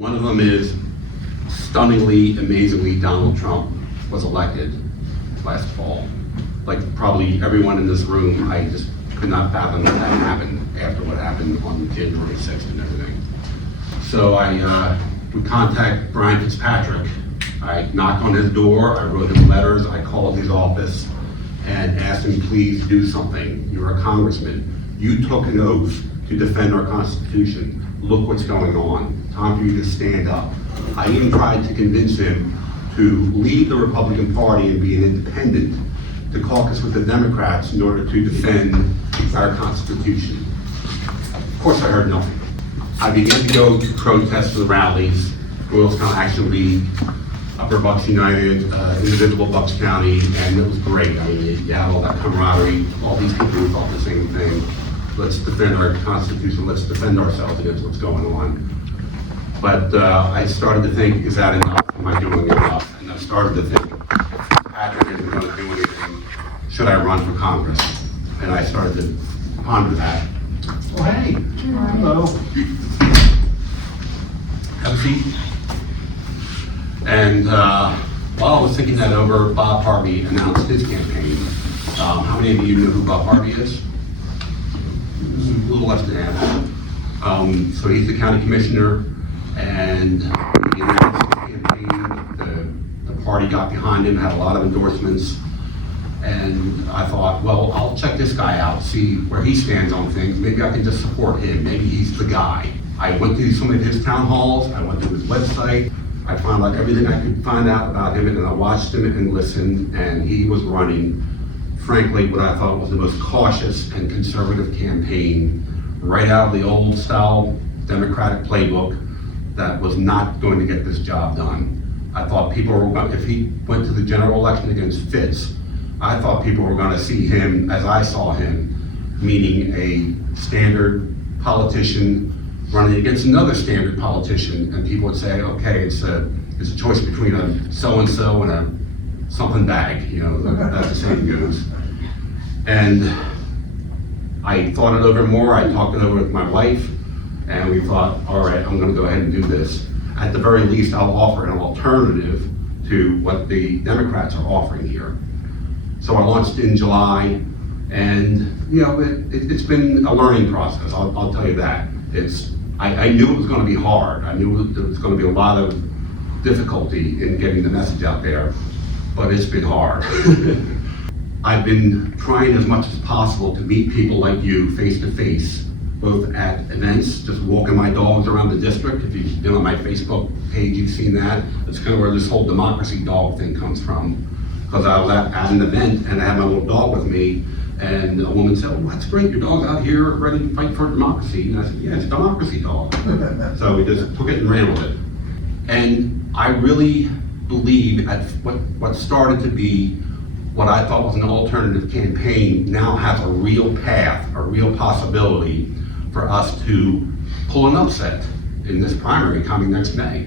One of them is, stunningly, amazingly, Donald Trump was elected last fall. Like probably everyone in this room, I just could not fathom that happened after what happened on January 6th and everything. So I would contact Brian Fitzpatrick. I knocked on his door, I wrote him letters, I called his office and asked him, please do something. You're a congressman. You took an oath to defend our Constitution. Look what's going on. Time for you to stand up. I even tried to convince him to leave the Republican Party and be an independent, to caucus with the Democrats in order to defend our Constitution. Of course, I heard nothing. I began to go to protests and rallies, Royalstown Action League, Upper Bucks United, Indivisible Bucks County, and it was great. I mean, you have all that camaraderie, all these people who thought the same thing. Let's defend our Constitution, let's defend ourselves against what's going on. But I started to think, is that enough? Am I doing enough? And I started to think, if Patrick isn't going to do anything, should I run for Congress? And I started to ponder that. Oh, hey, hello. Have a seat. And while I was thinking that over, Bob Harvey announced his campaign. How many of you know who Bob Harvey is? A little less than half. So he's the county commissioner, and he announced his campaign. The party got behind him, had a lot of endorsements, and I thought, well, I'll check this guy out, see where he stands on things. Maybe I can just support him. Maybe he's the guy. I went to some of his town halls. I went to his website. I found out everything I could find out about him, and I watched him and listened, and he was running, frankly, what I thought was the most cautious and conservative campaign right out of the old style Democratic playbook that was not going to get this job done. I thought people were going, if he went to the general election against Fitz, I thought people were going to see him as I saw him, meaning a standard politician running against another standard politician, and people would say, okay, it's a choice between a so-and-so and a something bag, you know, that's the saying goes. And I thought it over more, I talked it over with my wife, and we thought, all right, I'm gonna go ahead and do this. At the very least, I'll offer an alternative to what the Democrats are offering here. So I launched in July, and you know, it's been a learning process, I'll tell you that. I knew it was gonna be hard. I knew there was gonna be a lot of difficulty in getting the message out there, but it's been hard. I've been trying as much as possible to meet people like you face to face, both at events, just walking my dogs around the district. If you've been on my Facebook page, you've seen that. That's kind of where this whole democracy dog thing comes from. Because I was at an event and I had my little dog with me, and a woman said, "Oh, that's great, your dog's out here ready to fight for democracy." And I said, "Yeah, it's a democracy dog." So we just took it and ran with it. And I really believe at what started to be what I thought was an alternative campaign now has a real path, a real possibility for us to pull an upset in this primary coming next May.